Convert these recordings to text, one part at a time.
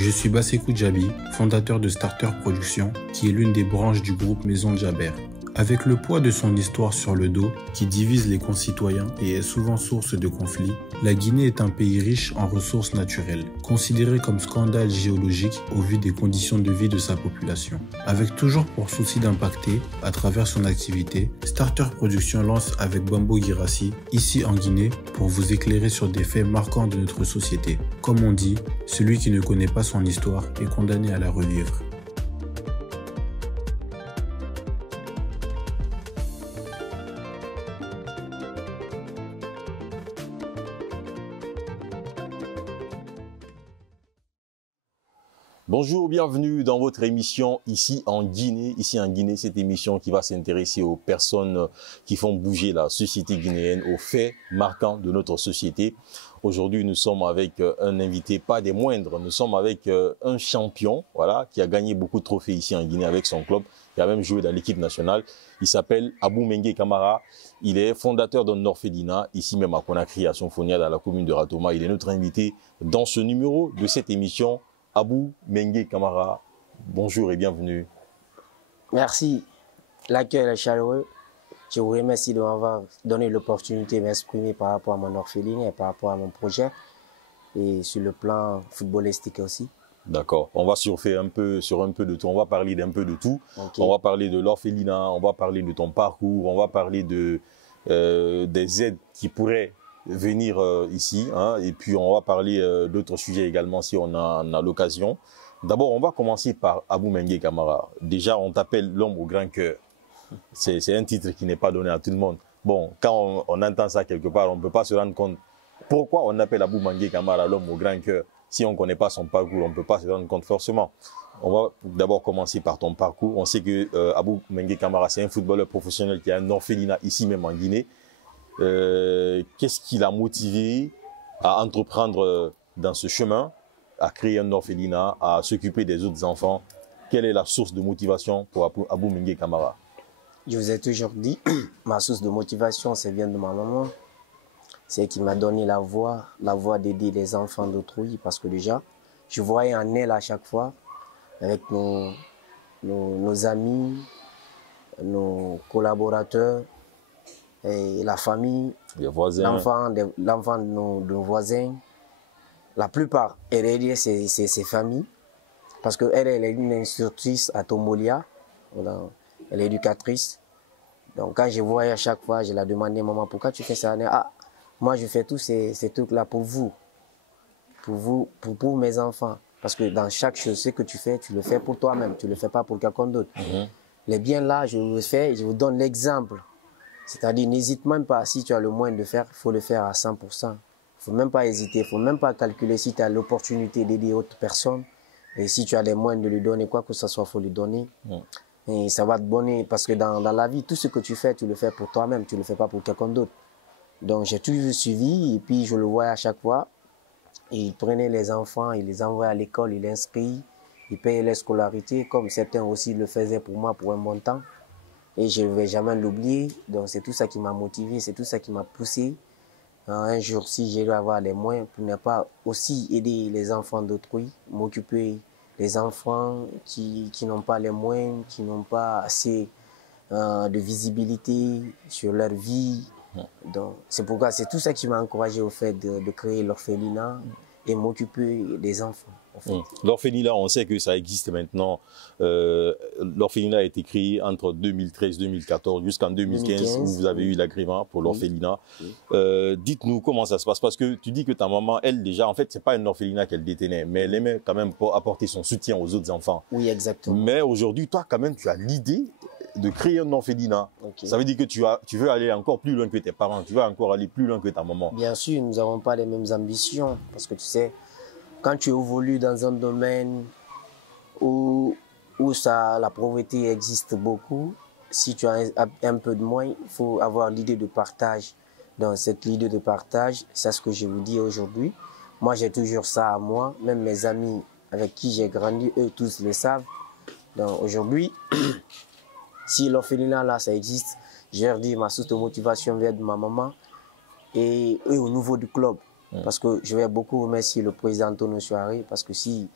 Je suis Bassekou Djabi, fondateur de Starter Productions, qui est l'une des branches du groupe Maison Djaber. Avec le poids de son histoire sur le dos, qui divise les concitoyens et est souvent source de conflits, la Guinée est un pays riche en ressources naturelles, considéré comme scandale géologique au vu des conditions de vie de sa population. Avec toujours pour souci d'impacter, à travers son activité, Starter Productions lance avec Bambo Girassi, ici en Guinée, pour vous éclairer sur des faits marquants de notre société. Comme on dit, celui qui ne connaît pas son histoire est condamné à la revivre. Bonjour, bienvenue dans votre émission ici en Guinée. Ici en Guinée, cette émission qui va s'intéresser aux personnes qui font bouger la société guinéenne, aux faits marquants de notre société. Aujourd'hui, nous sommes avec un invité, pas des moindres. Nous sommes avec un champion, voilà, qui a gagné beaucoup de trophées ici en Guinée avec son club, qui a même joué dans l'équipe nationale. Il s'appelle Abou Mengue Camara. Il est fondateur d'un orphelinat, ici même à Conakry, à Sonfonia, dans la commune de Ratoma. Il est notre invité dans ce numéro de cette émission. Abou Mengue Camara, bonjour et bienvenue. Merci. L'accueil est chaleureux. Je vous remercie de m'avoir donné l'opportunité de m'exprimer par rapport à mon orphelinat et par rapport à mon projet et sur le plan footballistique aussi. D'accord. On va surfer sur un peu de tout. On va parler d'un peu de tout. Okay. On va parler de l'orphelinat, on va parler de ton parcours, on va parler de, des aides qui pourraient venir ici, hein, et puis on va parler d'autres sujets également si on a l'occasion. D'abord, on va commencer par Abou Mengue Camara. Déjà, on t'appelle l'homme au grand cœur. C'est un titre qui n'est pas donné à tout le monde. Bon, quand on entend ça quelque part, on ne peut pas se rendre compte pourquoi on appelle Abou Mengue Camara l'homme au grand cœur. Si on ne connaît pas son parcours, on ne peut pas se rendre compte forcément. On va d'abord commencer par ton parcours. On sait que Abou Mengue Camara, c'est un footballeur professionnel qui a un orphelinat ici même en Guinée. Qu'est-ce qui l'a motivé à entreprendre dans ce chemin, à créer un orphelinat, à s'occuper des autres enfants? Quelle est la source de motivation pour Abou Mengue Camara? Je vous ai toujours dit, ma source de motivation, ça vient de ma maman. C'est elle qui m'a donné la voie d'aider les enfants d'autrui, parce que déjà, je voyais en elle à chaque fois, avec nos amis, nos collaborateurs, et la famille, l'enfant de nos voisins, la plupart, elle aidait ses familles, parce qu'elle est une instructrice à Tomolia, elle est éducatrice. Donc quand je voyais à chaque fois, je la demandais, maman, pourquoi tu fais ça? Ah, moi je fais tous ces trucs-là pour mes enfants. Parce que dans chaque chose, ce que tu fais, tu le fais pour toi-même, tu ne le fais pas pour quelqu'un d'autre. Les biens là, je vous le fais, je vous donne l'exemple. C'est-à-dire, n'hésite même pas, si tu as le moyen de faire, il faut le faire à 100%. Il ne faut même pas hésiter, il ne faut même pas calculer si tu as l'opportunité d'aider autre personne. Et si tu as les moyens de lui donner quoi que ce soit, il faut lui donner. Et ça va te donner, parce que dans la vie, tout ce que tu fais, tu le fais pour toi-même, tu ne le fais pas pour quelqu'un d'autre. Donc j'ai toujours suivi, et puis je le voyais à chaque fois. Et il prenait les enfants, il les envoyait à l'école, il les inscrit, il payait les scolarités, comme certains aussi le faisaient pour moi pour un bon temps. Et je ne vais jamais l'oublier. Donc c'est tout ça qui m'a motivé, c'est tout ça qui m'a poussé. Un jour, si j'ai dû avoir les moyens pour ne pas aussi aider les enfants d'autrui, m'occuper des enfants qui n'ont pas les moyens, qui n'ont pas assez de visibilité sur leur vie. Donc c'est pourquoi c'est tout ça qui m'a encouragé au fait de créer l'orphelinat et m'occuper des enfants. En fait. L'orphelinat, on sait que ça existe maintenant. L'orphelinat a été créé entre 2013-2014 jusqu'en 2015 où vous avez eu l'agrément pour l'orphelinat. Dites-nous comment ça se passe, parce que tu dis que ta maman, elle déjà, en fait, c'est pas un orphelinat qu'elle détenait, mais elle aimait quand même apporter son soutien aux autres enfants. Oui, exactement. Mais aujourd'hui, toi, quand même, tu as l'idée de créer un orphelinat. Ça veut dire que tu veux aller encore plus loin que tes parents, tu veux encore aller plus loin que ta maman. Bien sûr, nous n'avons pas les mêmes ambitions, parce que tu sais, quand tu évolues dans un domaine où la pauvreté existe beaucoup, si tu as un peu de moins, il faut avoir l'idée de partage. Donc cette idée de partage, c'est ce que je vous dis aujourd'hui. Moi, j'ai toujours ça à moi, même mes amis avec qui j'ai grandi, eux tous le savent. Donc aujourd'hui, si l'orphelinat là, ça existe, je leur dis, ma source de motivation vient de ma maman et au niveau du club. Parce que je vais beaucoup remercier le président Antonio Soare, parce que si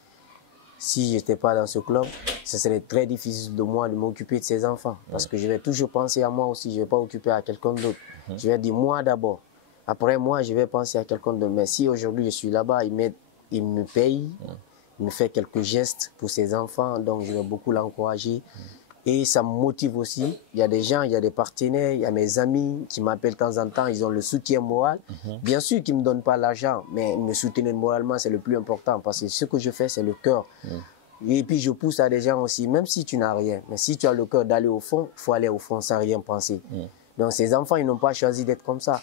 si je n'étais pas dans ce club, ce serait très difficile de moi de m'occuper de ces enfants. Parce que je vais toujours penser à moi aussi, je ne vais pas occuper à quelqu'un d'autre. Je vais dire moi d'abord. Après moi, je vais penser à quelqu'un d'autre. Mais si aujourd'hui je suis là-bas, il me paye, il me fait quelques gestes pour ses enfants, donc je vais beaucoup l'encourager. Et ça me motive aussi. Il y a des gens, il y a des partenaires, il y a mes amis qui m'appellent de temps en temps, ils ont le soutien moral. Bien sûr qu'ils ne me donnent pas l'argent, mais me soutenir moralement, c'est le plus important parce que ce que je fais, c'est le cœur. Et puis je pousse à des gens aussi, même si tu n'as rien, mais si tu as le cœur d'aller au fond, il faut aller au fond sans rien penser. Donc ces enfants, ils n'ont pas choisi d'être comme ça.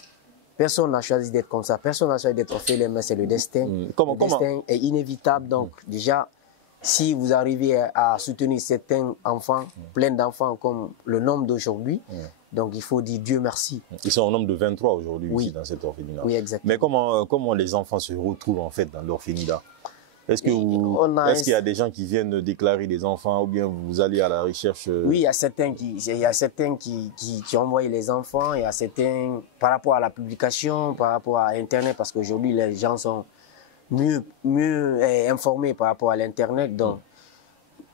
Personne n'a choisi d'être comme ça. Personne n'a choisi d'être orphelin, mais c'est le destin. Le destin est inévitable. Donc déjà, si vous arrivez à soutenir certains enfants, plein d'enfants comme le nombre d'aujourd'hui, donc il faut dire Dieu merci. Ils sont au nombre de 23 aujourd'hui ici dans cet orphelinat. Oui, exactement. Mais comment les enfants se retrouvent en fait dans l'orphelinat? Est-ce qu'il y a des gens qui viennent déclarer des enfants ou bien vous allez à la recherche? Oui, il y a certains qui ont envoyé les enfants, il y a certains par rapport à la publication, par rapport à Internet, parce qu'aujourd'hui les gens sont mieux informés par rapport à l'Internet. Donc,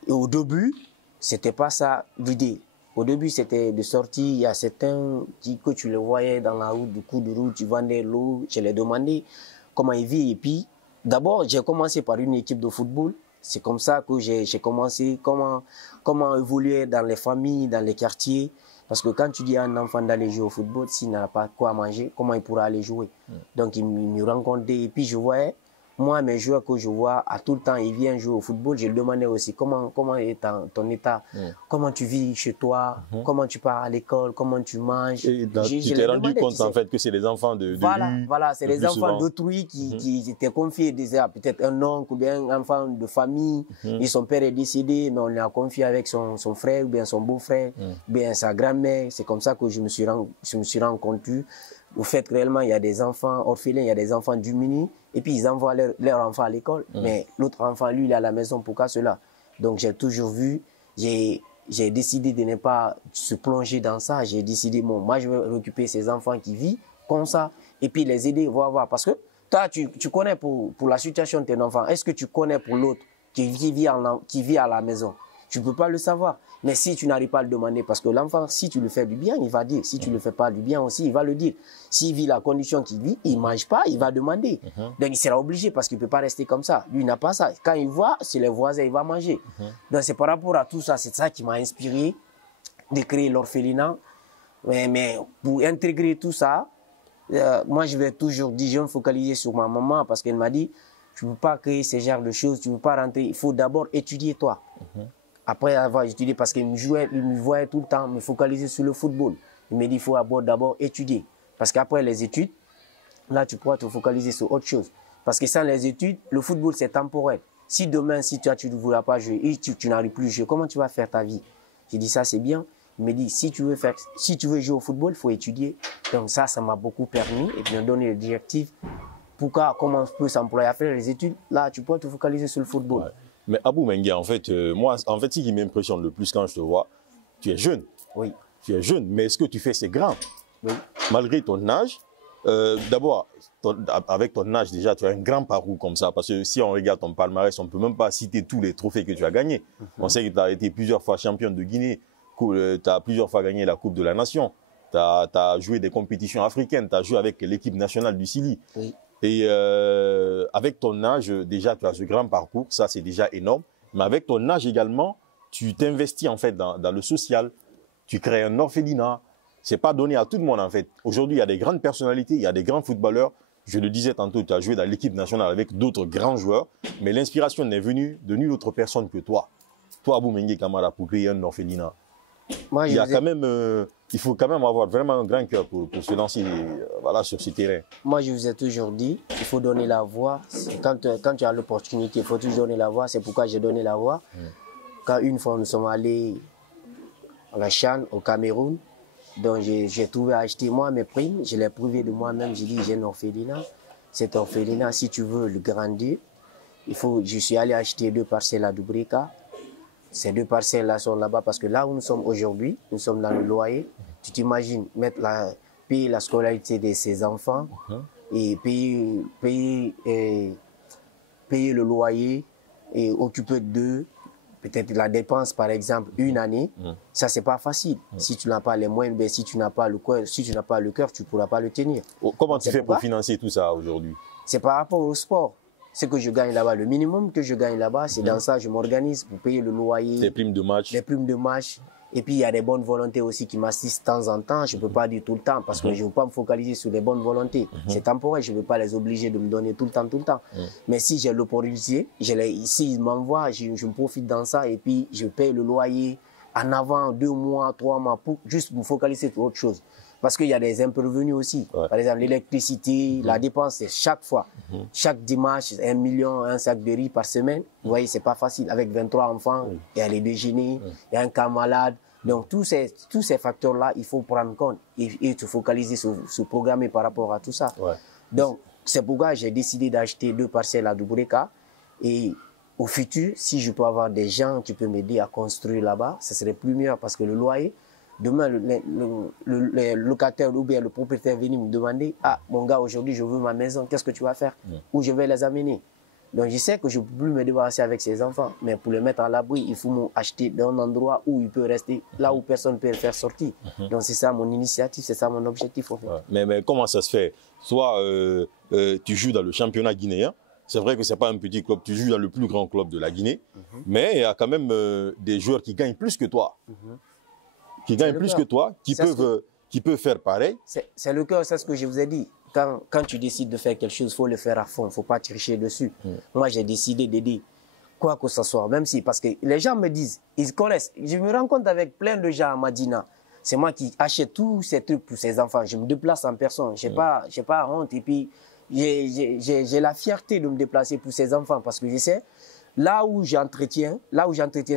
au début, c'était pas ça l'idée. Au début, c'était de sortir. Il y a certains que tu les voyais dans la route, du coup de route, tu vendais l'eau. Je les demandais comment ils vivent. Et puis, d'abord, j'ai commencé par une équipe de football. C'est comme ça que j'ai commencé comment évoluer dans les familles, dans les quartiers. Parce que quand tu dis à un enfant d'aller jouer au football, s'il n'a pas quoi manger, comment il pourra aller jouer? Donc, il me rencontrait et puis je voyais, moi, mes joueurs que je vois, à tout le temps, ils viennent jouer au football. Je leur demandais aussi comment est ton état, comment tu vis chez toi, comment tu pars à l'école, comment tu manges. Et tu t'es rendu compte en fait que c'est des enfants de rue. Voilà, c'est des enfants d'autrui qui étaient confiés déjà, peut-être un oncle ou bien un enfant de famille. Et son père est décédé, mais on l'a confié avec son frère ou bien son beau-frère, ou bien sa grand-mère. C'est comme ça que je me suis rendu compte au fait que réellement il y a des enfants orphelins, il y a des enfants démunis, et puis ils envoient leur enfant à l'école, mais l'autre enfant, lui, il est à la maison, pourquoi cela? Donc j'ai toujours vu, j'ai décidé de ne pas se plonger dans ça, j'ai décidé, bon, moi je vais récupérer ces enfants qui vivent comme ça, et puis les aider, voir, parce que toi, tu connais pour la situation de tes enfants, est-ce que tu connais pour l'autre qui vit à la maison? Tu ne peux pas le savoir. Mais si tu n'arrives pas à le demander, parce que l'enfant, si tu le fais du bien, il va dire. Si tu ne le fais pas du bien aussi, il va le dire. S'il vit la condition qu'il vit, il ne mange pas, il va demander. Donc il sera obligé parce qu'il ne peut pas rester comme ça. Lui, il n'a pas ça. Quand il voit, c'est les voisins, il va manger. Donc c'est par rapport à tout ça, c'est ça qui m'a inspiré de créer l'orphelinat. Mais pour intégrer tout ça, moi je vais toujours dire, je vais me focaliser sur ma maman parce qu'elle m'a dit, tu ne peux pas créer ce genre de choses, tu ne peux pas rentrer, il faut d'abord étudier toi. Après avoir étudié, parce qu'il me voyait tout le temps me focaliser sur le football. Il me dit, il faut d'abord étudier. Parce qu'après les études, là, tu pourras te focaliser sur autre chose. Parce que sans les études, le football, c'est temporaire. Si demain, si tu ne voudras pas jouer et tu n'arrives plus à jouer, comment tu vas faire ta vie? J'ai dit, ça, c'est bien. Il me dit, si tu veux jouer au football, il faut étudier. Donc ça m'a beaucoup permis et puis me donner les directives. Comment on peut s'employer à faire les études? Là, tu pourras te focaliser sur le football. Ouais. Mais Abou Mengue, en fait, moi, ce qui m'impressionne le plus quand je te vois, tu es jeune. Oui. Tu es jeune, mais ce que tu fais, c'est grand. Oui. Malgré ton âge, d'abord, avec ton âge déjà, tu as un grand parcours comme ça. Parce que si on regarde ton palmarès, on ne peut même pas citer tous les trophées que tu as gagnés. On sait que tu as été plusieurs fois championne de Guinée, tu as plusieurs fois gagné la Coupe de la Nation, tu as joué des compétitions africaines, tu as joué avec l'équipe nationale du Sili. Oui. Et avec ton âge, déjà, tu as ce grand parcours, ça c'est déjà énorme. Mais avec ton âge également, tu t'investis en fait dans le social. Tu crées un orphelinat. C'est pas donné à tout le monde en fait. Aujourd'hui, il y a des grandes personnalités, il y a des grands footballeurs. Je le disais tantôt, tu as joué dans l'équipe nationale avec d'autres grands joueurs. Mais l'inspiration n'est venue de nulle autre personne que toi. Toi, Abou Mengue Camara, pour créer un orphelinat. Moi, Il faut quand même avoir vraiment un grand cœur pour se lancer sur ce terrain. Moi, je vous ai toujours dit, il faut donner la voix. Quand tu as l'opportunité, il faut toujours donner la voix. C'est pourquoi j'ai donné la voix. Quand une fois, nous sommes allés à la CHAN, au Cameroun, donc j'ai trouvé à acheter moi mes primes. Je l'ai prouvé de moi-même. J'ai dit, j'ai un orphelinat. Cet orphelinat, si tu veux le grandir, je suis allé acheter 2 parcelles à Dubrika. Ces 2 parcelles-là sont là-bas parce que là où nous sommes aujourd'hui, nous sommes dans le loyer. Tu t'imagines payer la scolarité de ses enfants et payer le loyer, et occupé d'eux, peut-être la dépense, par exemple, une année, ça, c'est pas facile. Si tu n'as pas les moyens, ben, si tu n'as pas le cœur, tu ne pourras pas le tenir. Comment tu fais pour financer tout ça aujourd'hui? C'est par rapport au sport. Ce que je gagne là-bas, le minimum que je gagne là-bas, c'est dans ça, je m'organise pour payer le loyer. Les primes de match. Les primes de match. Et puis, il y a des bonnes volontés aussi qui m'assistent de temps en temps. Je ne peux pas dire tout le temps parce que je ne veux pas me focaliser sur les bonnes volontés. C'est temporaire, je ne veux pas les obliger de me donner tout le temps. Mais si j'ai l'opportunité, s'ils m'envoient, je me profite dans ça et puis je paye le loyer en avant 2 mois, 3 mois pour juste me focaliser sur autre chose. Parce qu'il y a des imprévenus aussi. Ouais. Par exemple, l'électricité, la dépense, c'est chaque fois. Chaque dimanche, 1 million, un sac de riz par semaine. Vous voyez, c'est pas facile. Avec 23 enfants, il y a les déjeuners, il y a un cas malade. Donc, tous ces facteurs-là, il faut prendre compte et se focaliser, se programmer par rapport à tout ça. Ouais. Donc, c'est pourquoi j'ai décidé d'acheter 2 parcelles à Doubreka. Et au futur, si je peux avoir des gens qui peuvent m'aider à construire là-bas, ce serait plus mieux parce que le loyer, demain, le locataire ou bien le propriétaire venu me demander « Ah, mon gars, aujourd'hui, je veux ma maison, qu'est-ce que tu vas faire ?» Où je vais les amener. Donc, je sais que je ne peux plus me débarrasser avec ces enfants, mais pour les mettre à l'abri, il faut m'acheter dans un endroit où il peut rester, là où personne ne peut le faire sortir. Donc, c'est ça mon initiative, c'est ça mon objectif. En fait. Mais comment ça se fait? Soit tu joues dans le championnat guinéen, c'est vrai que ce n'est pas un petit club, tu joues dans le plus grand club de la Guinée, mais il y a quand même des joueurs qui gagnent plus que toi. Qui gagnent plus que toi, qui peuvent faire pareil. C'est le cœur, c'est ce que je vous ai dit. Quand tu décides de faire quelque chose, il faut le faire à fond, il ne faut pas tricher dessus. Moi, j'ai décidé d'aider, quoi que ce soit, même si, parce que les gens me disent, ils connaissent. Je me rends compte avec plein de gens à Madina. C'est moi qui achète tous ces trucs pour ces enfants. Je me déplace en personne, je n'ai pas honte. Et puis, j'ai la fierté de me déplacer pour ces enfants parce que je sais, là où j'entretiens,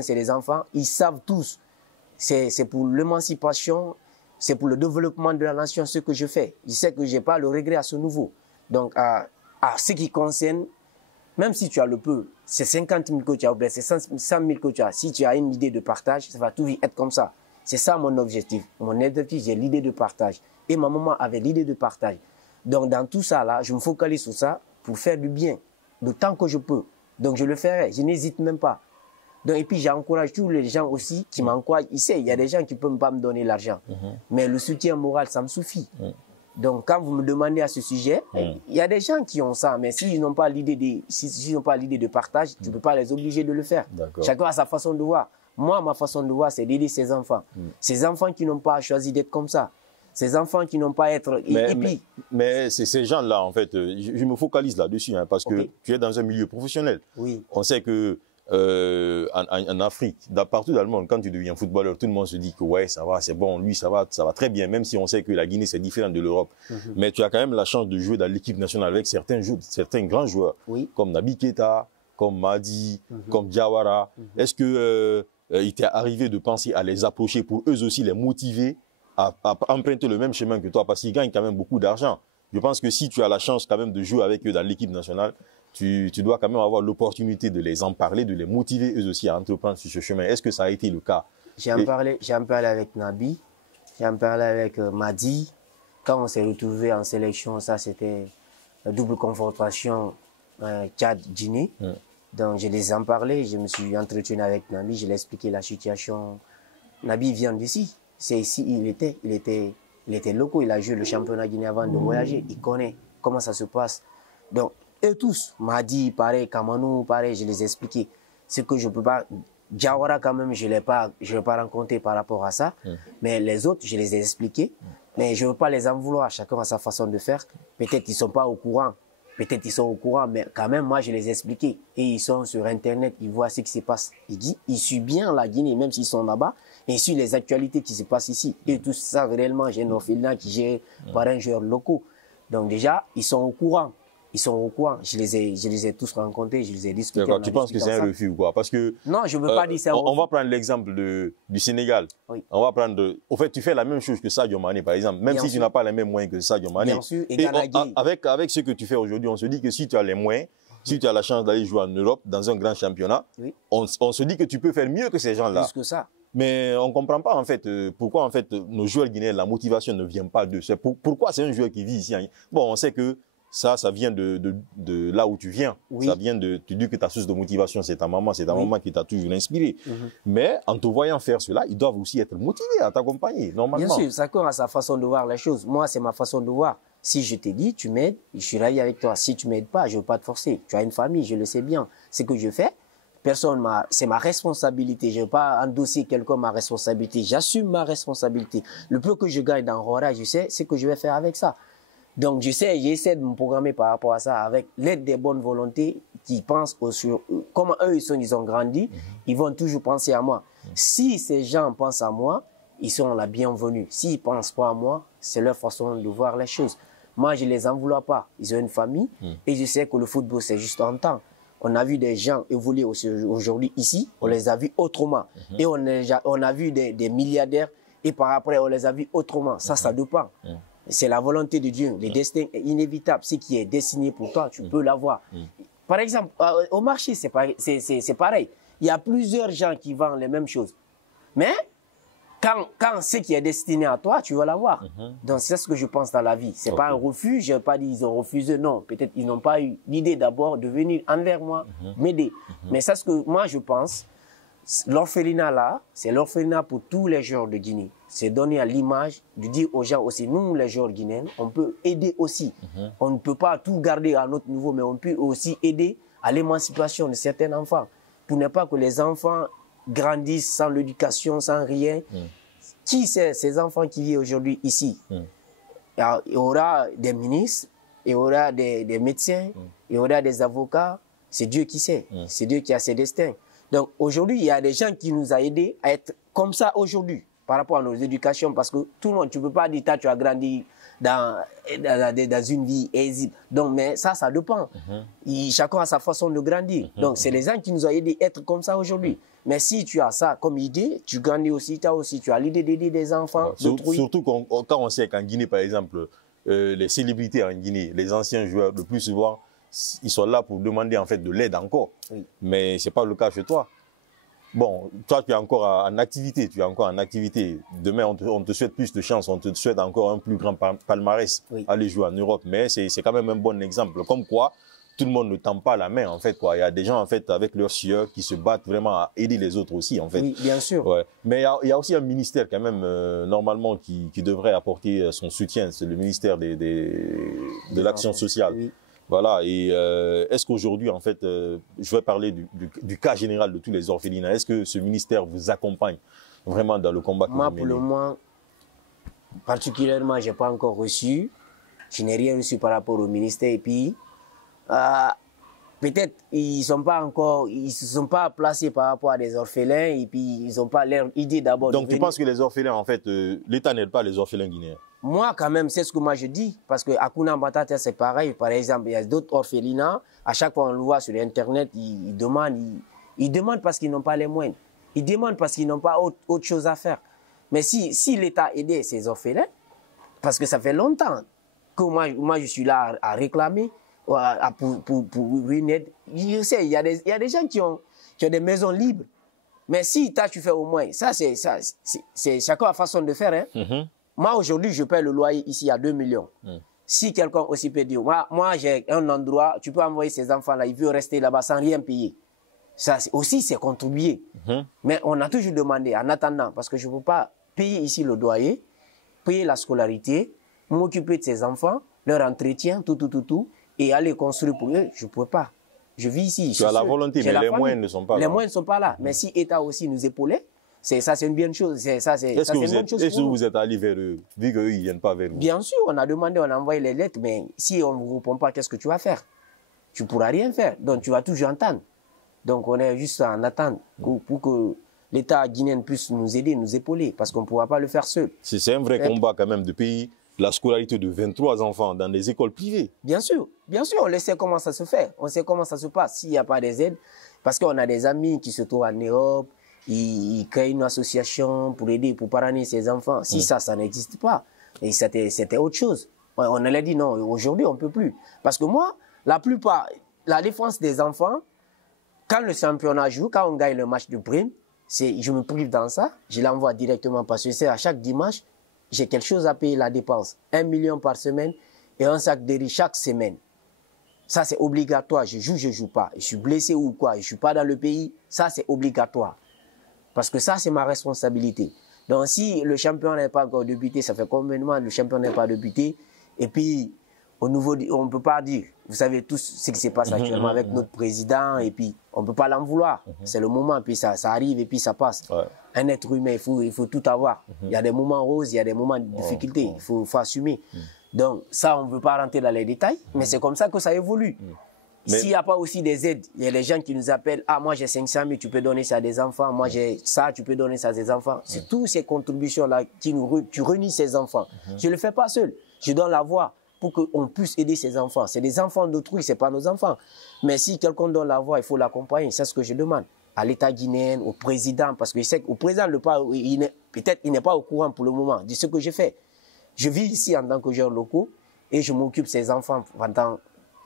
c'est les enfants, ils savent tous. C'est pour l'émancipation, c'est pour le développement de la nation ce que je fais. Je sais que je n'ai pas le regret à ce niveau. Donc, à ce qui concerne, même si tu as le peu, c'est 50 000 que tu as, c'est 100 000 que tu as. Si tu as une idée de partage, ça va toujours être comme ça. C'est ça mon objectif. Mon objectif, j'ai l'idée de partage. Et ma maman avait l'idée de partage. Donc, dans tout ça, là, je me focalise sur ça pour faire du bien, le temps que je peux. Donc, je le ferai. Je n'hésite même pas. Donc, et puis, j'encourage tous les gens aussi qui m'encouragent. Il y a des gens qui ne peuvent pas me donner l'argent. Mais le soutien moral, ça me suffit. Donc, quand vous me demandez à ce sujet, il y a des gens qui ont ça. Mais s'ils n'ont pas l'idée de partage, tu ne peux pas les obliger de le faire. Chacun a sa façon de voir. Moi, ma façon de voir, c'est d'aider ces enfants. Ces enfants qui n'ont pas choisi d'être comme ça. Ces enfants qui n'ont pas à être... Mais c'est ces gens-là, en fait, je me focalise là-dessus, hein, parce que tu es dans un milieu professionnel. Oui. On sait que en Afrique, partout dans le monde, quand tu deviens footballeur, tout le monde se dit que ouais, ça va, c'est bon, lui, ça va très bien, même si on sait que la Guinée, c'est différent de l'Europe. Mais tu as quand même la chance de jouer dans l'équipe nationale avec certains grands joueurs, comme Naby Keita, comme Madi, comme Diawara. Est-ce que il t'est arrivé de penser à les approcher pour eux aussi les motiver à emprunter le même chemin que toi, parce qu'ils gagnent quand même beaucoup d'argent? Je pense que si tu as la chance quand même de jouer avec eux dans l'équipe nationale, tu dois quand même avoir l'opportunité de les en parler, de les motiver eux aussi à entreprendre sur ce chemin. Est-ce que ça a été le cas? J'ai en parlé avec Naby, j'ai en parlé avec Madi. Quand on s'est retrouvés en sélection, ça c'était la double confrontation Tchad-Guinée. Donc je les ai en parlé, je me suis entretenu avec Naby, je lui ai expliqué la situation. Naby vient d'ici, c'est ici il était local, il a joué le championnat guinéen avant de voyager, il connaît comment ça se passe. Donc eux tous, Madi, pareil, Kamanou, pareil, je les ai expliqué. Ce que je ne peux pas... Diawara, quand même, je ne l'ai pas rencontré par rapport à ça. Mais les autres, je les ai expliqués. Mais je ne veux pas les en vouloir. Chacun a sa façon de faire. Peut-être qu'ils ne sont pas au courant. Peut-être qu'ils sont au courant. Mais quand même, moi, je les ai expliqués. Et ils sont sur Internet. Ils voient ce qui se passe. Ils suivent bien la Guinée, même s'ils sont là-bas. Et ils suivent les actualités qui se passent ici. Et tout ça, réellement, j'ai un orphelinat qui gère par un joueur locaux. Donc déjà, ils sont au courant. Ils sont au courant. Je les ai tous rencontrés, je les ai discutés. D'accord. Tu penses que c'est un refus ou quoi? Parce que non, je ne veux pas dire c'est un refus. On va prendre l'exemple du Sénégal. Oui. On va prendre. Au fait, tu fais la même chose que Sadio Mané, par exemple, même si tu n'as pas les mêmes moyens que Sadio Mané. Bien sûr. Et avec ce que tu fais aujourd'hui, on se dit que si tu as les moyens, si tu as la chance d'aller jouer en Europe dans un grand championnat, on se dit que tu peux faire mieux que ces gens-là. Plus que ça. Mais on ne comprend pas en fait pourquoi en fait nos joueurs guinéens, la motivation ne vient pas d'eux. Pourquoi c'est un joueur qui vit ici. Bon, on sait que ça vient de là où tu viens. Oui. Ça vient tu dis que ta source de motivation, c'est ta maman qui t'a toujours inspiré. Mais en te voyant faire cela, ils doivent aussi être motivés à t'accompagner, normalement. Bien sûr, chacun a sa façon de voir les choses. Moi, c'est ma façon de voir. Si je te dis, tu m'aides, je suis ravi avec toi. Si tu m'aides pas, je ne veux pas te forcer. Tu as une famille, je le sais bien. Ce que je fais, c'est ma responsabilité. Je ne veux pas endosser quelqu'un ma responsabilité. J'assume ma responsabilité. Le peu que je gagne dans Rora, je sais ce que je vais faire avec ça. Donc, j'essaie de me programmer par rapport à ça avec l'aide des bonnes volontés qui pensent comment eux, ils ont grandi, ils vont toujours penser à moi. Si ces gens pensent à moi, ils sont la bienvenue. S'ils ne pensent pas à moi, c'est leur façon de voir les choses. Moi, je ne les en vouloir pas. Ils ont une famille et je sais que le football, c'est juste un temps. On a vu des gens évoluer aujourd'hui ici, on les a vus autrement. Et on a vu des milliardaires et par après, on les a vus autrement. Ça dépend. C'est la volonté de Dieu. Le destin est inévitable. Ce qui est destiné pour toi, tu peux l'avoir. Par exemple, au marché, c'est pareil. Il y a plusieurs gens qui vendent les mêmes choses. Mais quand ce qui est destiné à toi, tu vas l'avoir. Donc, c'est ce que je pense dans la vie. C'est pas un refus. Je n'ai pas dit ils ont refusé. Non, peut-être ils n'ont pas eu l'idée d'abord de venir envers moi, m'aider. Mais c'est ce que moi, je pense. L'orphelinat là, c'est l'orphelinat pour tous les joueurs de Guinée. C'est donner à l'image de dire aux gens aussi, nous les joueurs guinéens, on peut aider aussi. On ne peut pas tout garder à notre niveau, mais on peut aussi aider à l'émancipation de certains enfants. Pour ne pas que les enfants grandissent sans l'éducation, sans rien. Qui c'est ces enfants qui vivent aujourd'hui ici? Il y aura des ministres, il y aura des médecins, il y aura des avocats. C'est Dieu qui sait. C'est Dieu qui a ses destins. Donc aujourd'hui, il y a des gens qui nous ont aidés à être comme ça aujourd'hui par rapport à nos éducations parce que tout le monde, tu ne peux pas dire tu as grandi dans une vie aisée. Donc, mais ça dépend. Chacun a sa façon de grandir. Donc, c'est les gens qui nous ont aidés à être comme ça aujourd'hui. Mais si tu as ça comme idée, tu grandis aussi, tu as l'idée d'aider des enfants. Surtout quand on sait qu'en Guinée, par exemple, les célébrités en Guinée, les anciens joueurs, le plus souvent, ils sont là pour demander en fait de l'aide encore. Mais ce n'est pas le cas chez toi. Bon, toi, tu es encore en activité. Demain, on te souhaite plus de chance. On te souhaite encore un plus grand palmarès. Aller jouer en Europe. Mais c'est quand même un bon exemple. Comme quoi, tout le monde ne tend pas la main, en fait, quoi. Il y a des gens, en fait, avec leur sueur, qui se battent vraiment à aider les autres aussi, en fait. Oui, bien sûr. Ouais. Mais il y a aussi un ministère, quand même, normalement, qui devrait apporter son soutien. C'est le ministère de l'Action sociale. Oui. Voilà, et est-ce qu'aujourd'hui, en fait, je vais parler du cas général de tous les orphelinats. Est-ce que ce ministère vous accompagne vraiment dans le combat que vous menez? Moi, pour le moment, particulièrement, je n'ai pas encore reçu. Je n'ai rien reçu par rapport au ministère. Et puis, peut-être ils ne se sont pas placés par rapport à des orphelins. Et puis, ils n'ont pas leur idée d'abord. Donc, tu penses que les orphelins, en fait, l'État n'aide pas les orphelins guinéens? Moi, quand même, c'est ce que moi je dis. Parce que à Kuna Matata, c'est pareil. Par exemple, il y a d'autres orphelinats. À chaque fois, on le voit sur Internet, ils demandent parce qu'ils n'ont pas les moyens. Ils demandent parce qu'ils n'ont pas autre chose à faire. Mais si l'État aidait ces orphelins, parce que ça fait longtemps que moi je suis là à réclamer pour une aide. Je sais, il y a des gens qui ont des maisons libres. Mais si tu fais au moins, c'est chacun a façon de faire. Hein. Moi, aujourd'hui, je paie le loyer ici à 2 millions. Si quelqu'un aussi peut dire, moi j'ai un endroit, tu peux envoyer ces enfants-là, ils veulent rester là-bas sans rien payer. Ça aussi, c'est contribuer. Mais on a toujours demandé, en attendant, parce que je ne peux pas payer ici le loyer, payer la scolarité, m'occuper de ces enfants, leur entretien, tout, et aller construire pour eux, je ne peux pas. Je vis ici. Tu as la volonté, mais les moyens ne sont pas là. Les moyens ne sont pas là. Mais si l'État aussi nous épaulait, c'est une bonne chose. Est-ce que vous êtes allé vers eux, vu qu'eux, ils ne viennent pas vers vous? Bien sûr, on a demandé, on a envoyé les lettres, mais si on ne vous répond pas, qu'est-ce que tu vas faire? Tu ne pourras rien faire. Donc, tu vas toujours entendre. Donc, on est juste en attente pour que l'État guinéen puisse nous aider, nous épauler, parce qu'on ne pourra pas le faire seul. C'est un vrai combat quand même de payer la scolarité de 23 enfants dans des écoles privées. Bien sûr, on le sait comment ça se fait. On sait comment ça se passe s'il n'y a pas des aides. Parce qu'on a des amis qui se trouvent en Europe, ils créent une association pour aider, pour parrainer ces enfants. Si ça n'existe pas, et c'était autre chose. On allait dit non, aujourd'hui on ne peut plus. Parce que moi, la défense des enfants, quand le championnat joue, quand on gagne le match de prime, je me prive dans ça, je l'envoie directement parce que c'est à chaque dimanche, j'ai quelque chose à payer la dépense. 1 million par semaine et un sac de riz chaque semaine. Ça, c'est obligatoire. Je joue pas. Je suis blessé ou quoi, je suis pas dans le pays. Ça, c'est obligatoire. Parce que ça, c'est ma responsabilité. Donc, si le champion n'est pas encore débuté, ça fait combien de mois le champion n'est pas débuté? Et puis, au niveau, on ne peut pas dire, vous savez tous ce qui se passe actuellement avec notre président, et puis on ne peut pas l'en vouloir. C'est le moment, puis ça arrive, et puis ça passe. Ouais. Un être humain, il faut tout avoir. Il y a des moments roses, il y a des moments de difficulté, il faut assumer. Donc, ça, on ne veut pas rentrer dans les détails, mais c'est comme ça que ça évolue. S'il n'y a pas aussi des aides, il y a des gens qui nous appellent, ah, moi j'ai 500 000, tu peux donner ça à des enfants, moi j'ai ça, tu peux donner ça à des enfants. C'est toutes ces contributions-là qui tu réunis ces enfants. Je ne le fais pas seul, je donne la voix pour qu'on puisse aider ces enfants. C'est des enfants d'autrui, ce n'est pas nos enfants. Mais si quelqu'un donne la voix, il faut l'accompagner, c'est ce que je demande. À l'État guinéen, au président, parce que je sais qu'au président, peut-être il n'est pas au courant pour le moment de ce que je fais. Je vis ici en tant que jeune locaux et je m'occupe de ces enfants pendant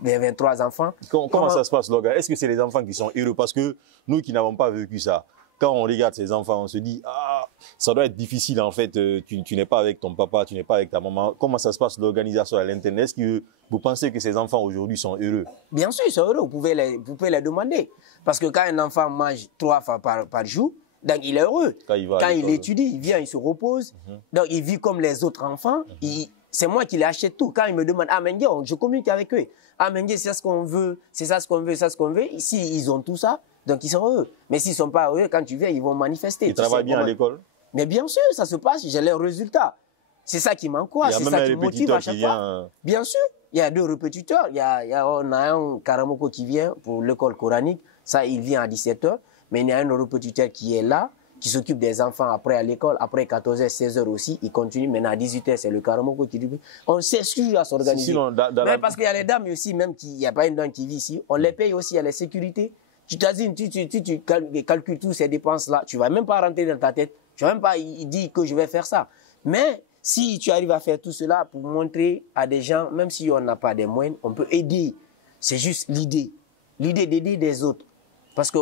les 23 enfants. Comment ça se passe, Loga? Est-ce que c'est les enfants qui sont heureux? Parce que nous qui n'avons pas vécu ça, quand on regarde ces enfants, on se dit, ah, ça doit être difficile en fait, tu n'es pas avec ton papa, tu n'es pas avec ta maman. Comment ça se passe l'organisation à l'interne? Est-ce que vous pensez que ces enfants aujourd'hui sont heureux? Bien sûr, ils sont heureux, vous pouvez les demander. Parce que quand un enfant mange 3 fois par jour, donc il est heureux. Quand il étudie, il vient, il se repose. Donc il vit comme les autres enfants. C'est moi qui les achète tout. Quand ils me demandent, ah Mengue, je communique avec eux. Ah Mengue, c'est ça ce qu'on veut, c'est ça ce qu'on veut, c'est ça ce qu'on veut. Ici, ils ont tout ça, donc ils sont heureux. Mais s'ils ne sont pas heureux, quand tu viens, ils vont manifester. Ils travaillent bien à l'école? Mais bien sûr, ça se passe, j'ai leurs résultats. C'est ça qui m'encourage, c'est ça qui me motive à chaque fois. Bien sûr, il y a 2 répétiteurs. On a un Karamoko qui vient pour l'école coranique. Ça, il vient à 17h. Mais il y a un répétiteur qui est là, qui s'occupe des enfants après à l'école, après 14h, 16h aussi, il continue. Maintenant à 18h, c'est le Karamoko qui dit. On s'excuse à s'organiser. Mais parce qu'il y a les dames aussi, même il n'y a pas une dame qui vit ici, on les paye aussi à la sécurité. Tu t'asines, tu calcules toutes ces dépenses-là, tu ne vas même pas rentrer dans ta tête, tu ne vas même pas dire que je vais faire ça. Mais si tu arrives à faire tout cela pour montrer à des gens, même si on n'a pas des moyens, on peut aider. C'est juste l'idée d'aider des autres. Parce que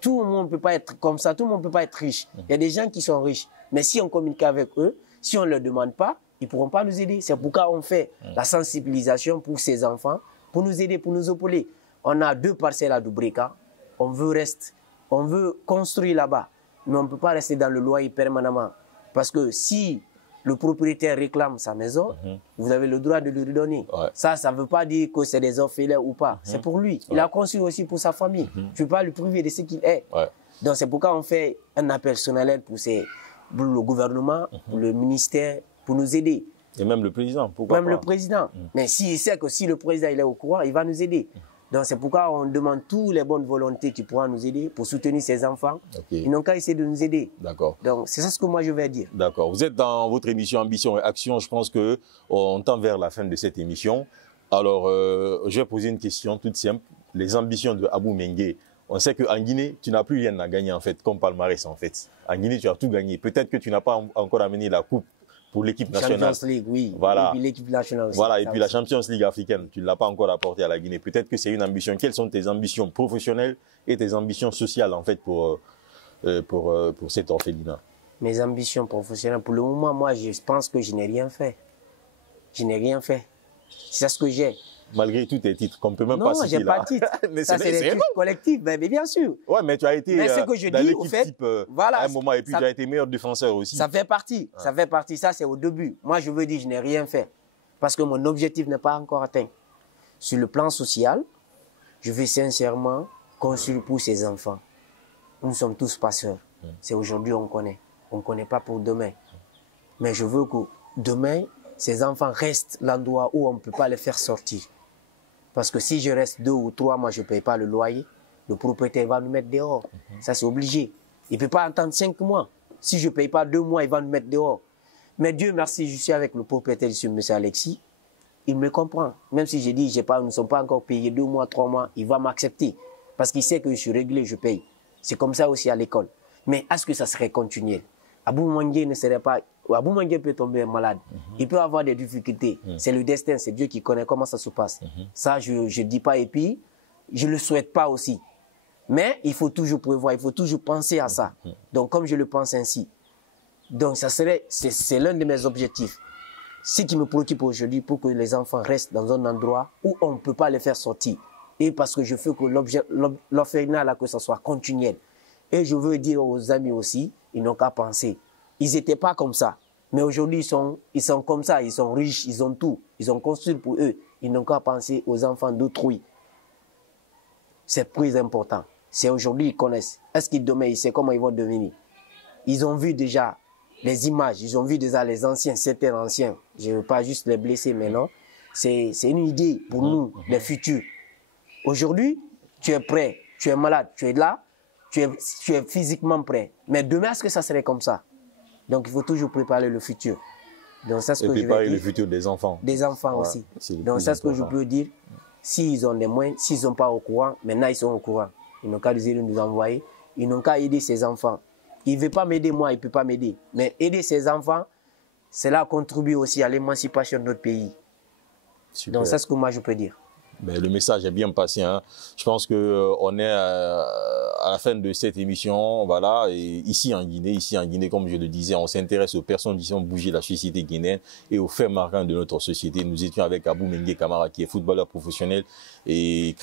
tout le monde ne peut pas être comme ça, tout le monde ne peut pas être riche. Il y a des gens qui sont riches, mais si on communique avec eux, si on ne leur demande pas, ils ne pourront pas nous aider. C'est pourquoi on fait la sensibilisation pour ces enfants, pour nous aider, pour nous épauler. On a 2 parcelles à Dubreka, on veut construire là-bas, mais on ne peut pas rester dans le loyer permanemment. Parce que si le propriétaire réclame sa maison, vous avez le droit de lui redonner. Ouais. Ça ne veut pas dire que c'est des orphelins ou pas. C'est pour lui. Il a construit aussi pour sa famille. Tu ne peux pas lui priver de ce qu'il est. Ouais. Donc c'est pourquoi on fait un appel solennel pour le gouvernement, pour le ministère, pour nous aider. Et même le président, pourquoi pas? Même le président. Mais s'il sait que si le président il est au courant, il va nous aider. Donc c'est pourquoi on demande toutes les bonnes volontés qui pourront nous aider pour soutenir ces enfants. Ils n'ont qu'à essayer de nous aider. D'accord. Donc c'est ça ce que moi je vais dire. D'accord. Vous êtes dans votre émission Ambition et Action. Je pense qu'on tend vers la fin de cette émission. Alors je vais poser une question toute simple. Les ambitions de Abou Mengue. On sait qu'en Guinée, tu n'as plus rien à gagner en fait, comme palmarès en fait. En Guinée, tu as tout gagné. Peut-être que tu n'as pas encore amené la coupe pour l'équipe nationale. Champions League, oui. Voilà. Et puis l'équipe nationale aussi. Voilà, et puis la Champions League africaine, tu ne l'as pas encore apporté à la Guinée. Peut-être que c'est une ambition. Quelles sont tes ambitions professionnelles et tes ambitions sociales, en fait, pour cet orphelinat? Mes ambitions professionnelles, pour le moment, moi, je pense que je n'ai rien fait. Je n'ai rien fait. C'est ce que j'ai. Malgré tous tes titres, qu'on ne peut même pas citer là. Non, j'ai pas de titre. Mais ça, c'est des titres collectifs, mais bien sûr. Ouais, mais tu as été dans l'équipe type voilà, à un moment, et puis tu as été meilleur défenseur aussi. Ça fait partie, ça fait partie. Ça, c'est au début. Moi, je veux dire, je n'ai rien fait. Parce que mon objectif n'est pas encore atteint. Sur le plan social, je veux sincèrement construire pour ces enfants. Nous sommes tous passeurs. C'est aujourd'hui on connaît. On ne connaît pas pour demain. Mais je veux que demain, ces enfants restent l'endroit où on ne peut pas les faire sortir. Parce que si je reste 2 ou 3 mois, je ne paye pas le loyer, le propriétaire va nous mettre dehors. Ça, c'est obligé. Il ne peut pas attendre 5 mois. Si je ne paye pas 2 mois, il va nous mettre dehors. Mais Dieu merci, je suis avec le propriétaire ici, M. Alexis. Il me comprend. Même si je dis, nous ne sommes pas encore payés 2 mois, 3 mois, il va m'accepter. Parce qu'il sait que je suis réglé, je paye. C'est comme ça aussi à l'école. Mais est-ce que ça serait continuel? Abou Mengue ne serait pas... Abou Mengue peut tomber malade. Il peut avoir des difficultés. C'est le destin, c'est Dieu qui connaît comment ça se passe. Ça, je ne dis pas et puis, je ne le souhaite pas aussi. Mais il faut toujours prévoir, il faut toujours penser à ça. Donc, comme je le pense ainsi. Donc, c'est l'un de mes objectifs. ce qui me préoccupe aujourd'hui, pour que les enfants restent dans un endroit où on ne peut pas les faire sortir. Et parce que je veux que l'orphelinat, que ce soit continuel. Et je veux dire aux amis aussi, ils n'ont qu'à penser. Ils n'étaient pas comme ça. Mais aujourd'hui, ils sont comme ça, ils sont riches, ils ont tout. Ils ont construit pour eux. Ils n'ont qu'à penser aux enfants d'autrui. C'est très important. C'est aujourd'hui qu'ils connaissent. Est-ce qu'ils demain, ils savent comment ils vont devenir? Ils ont vu déjà les images, ils ont vu déjà les anciens, certains anciens. Je ne veux pas juste les blesser maintenant. C'est une idée pour nous, les futurs. Aujourd'hui, tu es prêt, tu es malade, tu es là, tu es physiquement prêt. Mais demain, est-ce que ça serait comme ça? Donc, il faut toujours préparer le futur. Donc, c'est ce que je préparer vais dire. Le futur des enfants. Des enfants aussi. Donc, c'est ce que je peux dire. S'ils ont des moyens, s'ils ne sont pas au courant, maintenant ils sont au courant. Ils n'ont qu'à nous envoyer. Ils n'ont qu'à aider ces enfants. Il ne veut pas m'aider, moi, il ne peut pas m'aider. Mais aider ces enfants, cela contribue aussi à l'émancipation de notre pays. Super. Donc, c'est ce que moi, je peux dire. Mais le message est bien passé. Hein. Je pense qu'on est à la fin de cette émission. Voilà. Et ici en Guinée, comme je le disais, on s'intéresse aux personnes qui ont bougé la société guinéenne et aux faits marquants de notre société. Nous étions avec Abou Mengue Camara, qui est footballeur professionnel et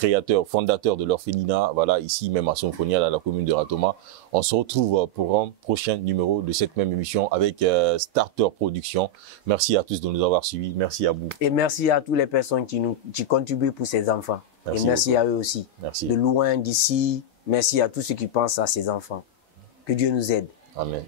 fondateur de l'orphelinat, voilà, ici même à Sonfonial, à la commune de Ratoma. On se retrouve pour un prochain numéro de cette même émission avec Starter Production. Merci à tous de nous avoir suivis. Merci Abou. Et merci à toutes les personnes qui contribuent pour ces enfants. Merci, et merci beaucoup à eux aussi. Merci. De loin, d'ici, merci à tous ceux qui pensent à ces enfants. Que Dieu nous aide. Amen.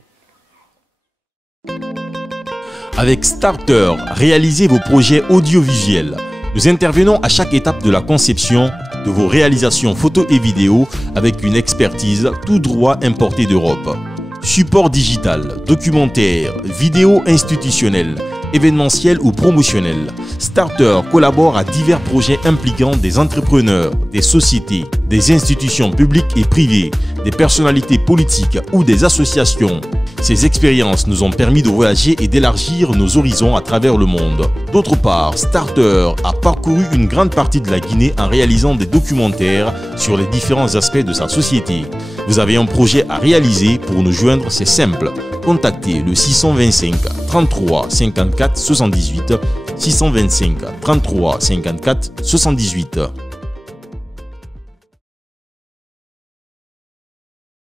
Avec Starter, réalisez vos projets audiovisuels. Nous intervenons à chaque étape de la conception de vos réalisations photos et vidéos avec une expertise tout droit importée d'Europe. Support digital, documentaire, vidéo institutionnelle, événementiel ou promotionnel. Starter collabore à divers projets impliquant des entrepreneurs, des sociétés, des institutions publiques et privées, des personnalités politiques ou des associations. Ces expériences nous ont permis de voyager et d'élargir nos horizons à travers le monde. D'autre part, Starter a parcouru une grande partie de la Guinée en réalisant des documentaires sur les différents aspects de sa société. Vous avez un projet à réaliser, pour nous joindre, c'est simple. Contactez le 625 33 54 78 625 33 54 78.